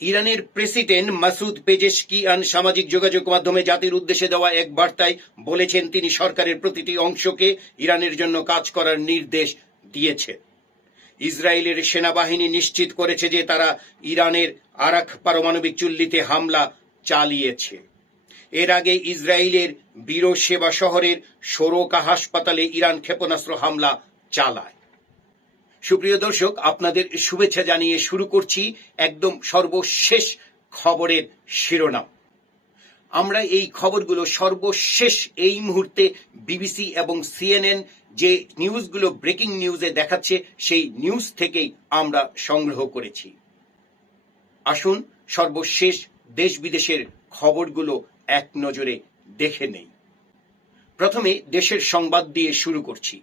ইরানের president Masoud Pezeshkian সামাজিক যোগাযোগ মাধ্যমে জাতির উদ্দেশ্যে দেওয়া এক বার্তায় বলেছেন তিনি সরকারের প্রতিটি অংশকে ইরানের জন্য কাজ করার নির্দেশ দিয়েছে। ইসরায়েলের সেনাবাহিনী নিশ্চিত করেছে যে তারা ইরানের আরাক পারমাণবিক চুল্লিতে হামলা চালিয়েছে। এর আগে ইসরায়েলের বীরশেবা শহরের সোরোকা হাসপাতালে ইরান ক্ষেপণাস্ত্র হামলা চালায়। সুপ্রিয় দর্শক, আপনাদের শুভেচ্ছা জানিয়ে শুরু করছি একদম সর্বশেষ খবরের শিরোনাম। আমরা এই খবরগুলো সর্বশেষ এই মুহূর্তে বিবিসি এবং সিএনএন যে নিউজগুলো ব্রেকিং নিউজে দেখাচ্ছে সেই নিউজ থেকেই আমরা সংগ্রহ করেছি। আসুন সর্বশেষ দেশ বিদেশের খবরগুলো এক নজরে দেখে নেই। প্রথমে দেশের সংবাদ দিয়ে শুরু করছি।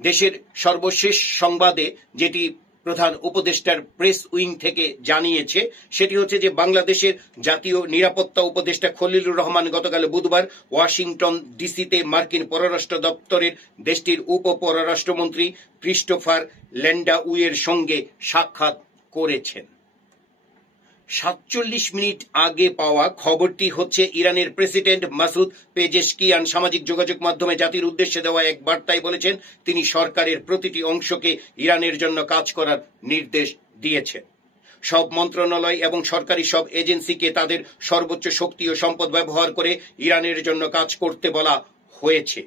দেশের সর্বশেষ সংবাদে যেটি প্রধান উপদেষ্টার প্রেস উইং থেকে জানিয়েছে সেটি হচ্ছে যে বাংলাদেশের জাতীয় নিরাপত্তা উপদেষ্টা খলিলুর রহমান গতকাল বুধবার ওয়াশিংটন ডিসিতে মার্কিন পররাষ্ট্র দপ্তরের দেশটির উপ পররাষ্ট্রমন্ত্রী ক্রিস্টোফার ল্যান্ডাউয়ের সঙ্গে সাক্ষাৎ করেছেন। ৪৭ মিনিট আগে পাওয়া খবরটি হচ্ছে ইরানের প্রেসিডেন্ট মাসুদ পেজেশকিয়ান সামাজিক যোগাযোগ মাধ্যমে জাতির উদ্দেশ্যে দেওয়া এক বার্তায় বলেছেন তিনি সরকারের প্রতিটি অংশকে ইরানের জন্য কাজ করার নির্দেশ দিয়েছেন। সব মন্ত্রণালয় এবং সরকারি সব এজেন্সিকে তাদের সর্বোচ্চ শক্তি ও সম্পদ ব্যবহার করে ইরানের জন্য কাজ করতে বলা হয়েছে।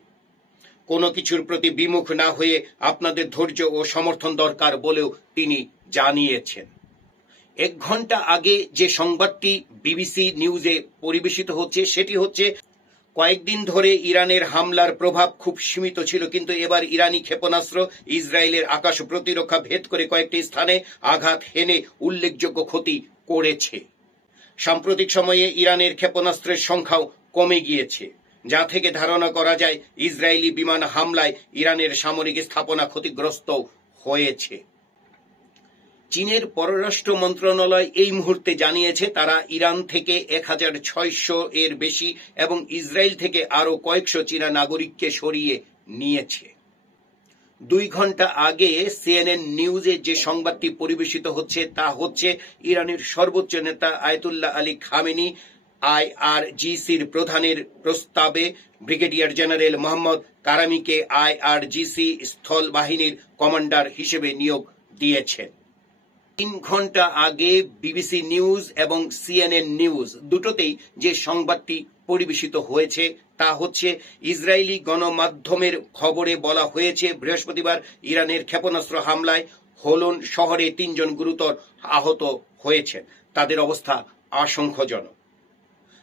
কোনো কিছুর প্রতি বিমুখ না হয়ে আপনাদের ধৈর্য ও সমর্থন দরকার বলেও তিনি জানিয়েছেন। ১ ঘন্টা আগে যে সংবাদটি বিবিসি নিউজে পরিবেশিত হচ্ছে সেটি হচ্ছে কয়েকদিন ধরে ইরানের হামলার প্রভাব খুব সীমিত ছিল, কিন্তু এবার ইরানি ক্ষেপণাস্ত্র ইসরায়েলের আকাশ প্রতিরক্ষা ভেদ করে কয়েকটি স্থানে আঘাত হেনে উল্লেখযোগ্য ক্ষতি করেছে। সাম্প্রতিক সময়ে ইরানের ক্ষেপণাস্ত্রের সংখ্যাও কমে গিয়েছে, যা থেকে ধারণা করা যায় ইসরায়েলি বিমান হামলায় ইরানের সামরিক স্থাপনা ক্ষতিগ্রস্ত হয়েছে। চীনের পররাষ্ট্র মন্ত্রণালয় এই মুহূর্তে জানিয়েছে তারা ইরান থেকে ১৬০০ এর বেশি এবং ইসরায়েল থেকে আরও কয়েকশো চীনা নাগরিককে সরিয়ে নিয়েছে। ২ ঘন্টা আগে সিএনএন নিউজে যে সংবাদটি পরিবেশিত হচ্ছে তা হচ্ছে ইরানের সর্বোচ্চ নেতা আয়াতুল্লাহ আলী খামেনি আইআরজিসির প্রধানের প্রস্তাবে ব্রিগেডিয়ার জেনারেল মোহাম্মদ কারামিকে আইআরজিসি স্থল বাহিনীর কমান্ডার হিসেবে নিয়োগ দিয়েছেন। ৩ ঘন্টা আগে বিবিসি নিউজ এবং সিএনএন নিউজ দুটোতেই যে সংবাদটি পরিবেশিত হয়েছে তা হচ্ছে ইসরায়েলি গণমাধ্যমের খবরে বলা হয়েছে বৃহস্পতিবার ইরানের ক্ষেপণাস্ত্র হামলায় হোলন শহরে ৩ জন গুরুতর আহত হয়েছেন। তাদের অবস্থা আশঙ্কাজনক।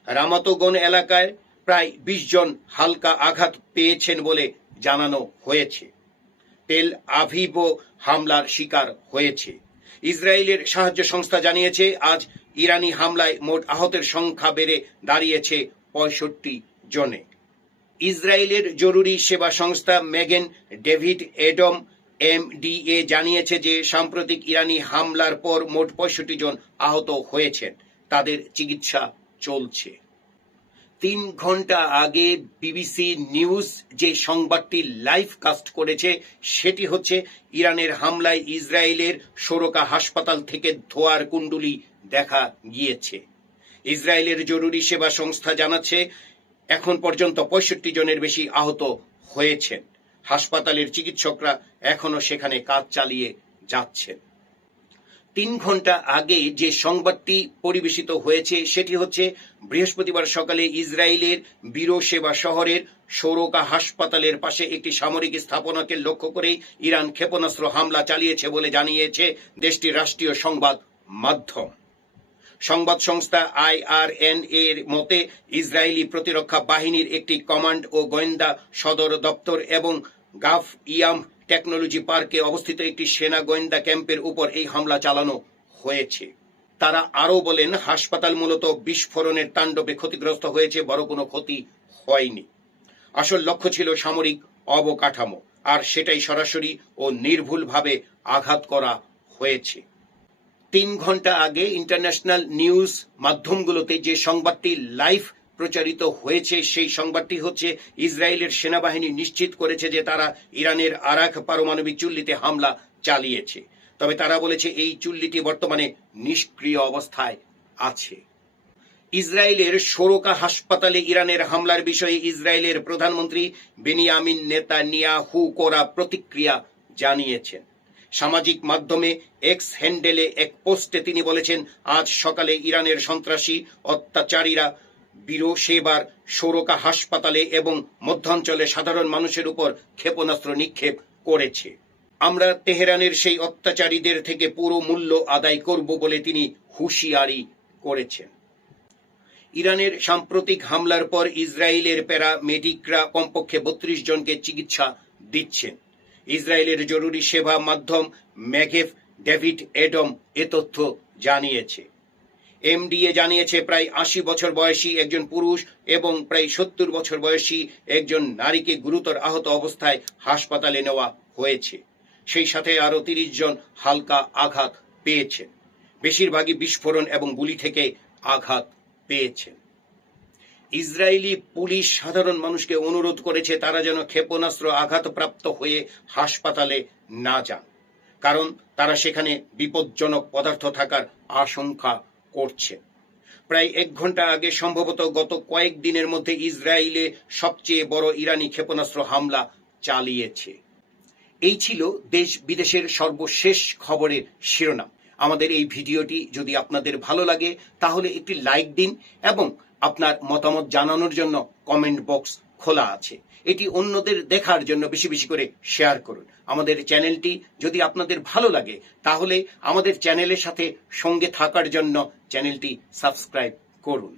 রামাতোগন এলাকায় প্রায় ২০ জন হালকা আঘাত পেয়েছেন বলে জানানো হয়েছে। তেল আভিভও হামলার শিকার হয়েছে। ইসরায়েলের সাহায্য সংস্থা জানিয়েছে আজ ইরানি হামলায় মোট আহতের সংখ্যা বেড়ে দাঁড়িয়েছে ৬৫ জনে। ইসরায়েলের জরুরি সেবা সংস্থা মেগেন ডেভিড এডম এমডিএ জানিয়েছে যে সাম্প্রতিক ইরানি হামলার পর মোট ৬৫ জন আহত হয়েছেন, তাদের চিকিৎসা চলছে। ৩ ঘন্টা আগে বিবিসি নিউজ যে সংবাদটি লাইভ কাস্ট করেছে সেটি হচ্ছে ইরানের হামলায় ইসরায়েলের সোরোকা হাসপাতাল থেকে ধোঁয়ার কুণ্ডুলি দেখা গিয়েছে। ইসরায়েলের জরুরি সেবা সংস্থা জানাচ্ছে এখন পর্যন্ত ৬৫ জনের বেশি আহত হয়েছেন। হাসপাতালের চিকিৎসকরা এখনো সেখানে কাজ চালিয়ে যাচ্ছেন। ৩ ঘন্টা আগে যে সংবাদটি পরিবেশিত হয়েছে সেটি হচ্ছে বৃহস্পতিবার সকালে ইসরায়েলের বীরশেবা শহরের সোরোকা হাসপাতালের পাশে একটি সামরিক স্থাপনাকে লক্ষ্য করে ইরান ক্ষেপণাস্ত্র হামলা চালিয়েছে বলে জানিয়েছে দেশটির রাষ্ট্রীয় সংবাদ মাধ্যম। সংবাদ সংস্থা আইআরএন এর মতে ইসরায়েলি প্রতিরক্ষা বাহিনীর একটি কমান্ড ও গোয়েন্দা সদর দপ্তর এবং গাফ ইয়াম টেকনোলজি পার্কে অবস্থিত একটি সেনা গোয়েন্দা ক্যাম্পের উপর এই হামলা চালানো হয়েছে। তারা আরও বলেন হাসপাতাল মূলত বিস্ফোরণের তাণ্ডবে ক্ষতিগ্রস্ত হয়েছে, বড় কোনো ক্ষতি হয়নি। আসল লক্ষ্য ছিল সামরিক অবকাঠামো, আর সেটাই সরাসরি ও নির্ভুলভাবে আঘাত করা হয়েছে। ৩ ঘন্টা আগে ইন্টারন্যাশনাল নিউজ মাধ্যমগুলোতে যে সংবাদটি লাইভ প্রচারিত হয়েছে সেই সংবাদটি হচ্ছে ইসরায়েলের সেনাবাহিনী নিশ্চিত করেছে যে তারা ইরানের আরাক পারমাণবিক চুল্লিতে হামলা চালিয়েছে। তবে তারা বলেছে এই চুল্লিটি বর্তমানে নিষ্ক্রিয় অবস্থায় আছে। ইসরায়েলের সোরকা হাসপাতালে ইরানের হামলার বিষয়ে ইসরায়েলের প্রধানমন্ত্রী বেনিয়ামিন নেতানিয়াহু কড়া প্রতিক্রিয়া জানিয়েছেন। সামাজিক মাধ্যমে এক্স হ্যান্ডেলে এক পোস্টে তিনি বলেছেন, আজ সকালে ইরানের সন্ত্রাসী অত্যাচারীরা বীরশেবার সোরকা হাসপাতালে এবং মধ্যাঞ্চলে সাধারণ মানুষের উপর ক্ষেপণাস্ত্র নিক্ষেপ করেছে। আমরা তেহরানের সেই অত্যাচারীদের থেকে পুরো মূল্য আদায় করব বলে তিনি হুঁশিয়ারি করেছেন। ইরানের সাম্প্রতিক হামলার পর ইসরায়েলের প্যারামেডিকরা কমপক্ষে 32 জনকে চিকিৎসা দিচ্ছেন। ইসরায়েলের জরুরি সেবা মাধ্যম ম্যাগেভ ডেভিড এডম এ তথ্য জানিয়েছে। এমডিএ জানিয়েছে, প্রায় 80 বছর বয়সী একজন পুরুষ এবং প্রায় 70 বছর বয়সী একজন নারীকে গুরুতর আহত অবস্থায় হাসপাতালে নেওয়া হয়েছে। সেই সাথে আরও 30 জন হালকা আঘাত পেয়েছেন। বেশিরভাগই বিস্ফোরণ এবং গুলি থেকে আঘাত পেয়েছেন। ইসরায়েলি পুলিশ সাধারণ মানুষকে অনুরোধ করেছে তারা যেন ক্ষেপণাস্ত্র আঘাতপ্রাপ্ত হয়ে হাসপাতালে না যান, কারণ তারা সেখানে বিপজ্জনক পদার্থ থাকার আশঙ্কা করছে। প্রায় 1 ঘন্টা আগে, সম্ভবত গত কয়েকদিনের মধ্যে ইসরায়েলে সবচেয়ে বড় ইরানি ক্ষেপণাস্ত্র হামলা চালিয়েছে। এই ছিল দেশ বিদেশের সর্বশেষ খবরের শিরোনাম। আমাদের এই ভিডিওটি যদি আপনাদের ভালো লাগে তাহলে একটি লাইক দিন এবং আপনার মতামত জানানোর জন্য কমেন্ট বক্স খোলা আছে। এটি অন্যদের দেখার জন্য বেশি বেশি করে শেয়ার করুন। আমাদের চ্যানেলটি যদি আপনাদের ভালো লাগে তাহলে আমাদের চ্যানেলের সাথে সঙ্গে থাকার জন্য চ্যানেলটি সাবস্ক্রাইব করুন।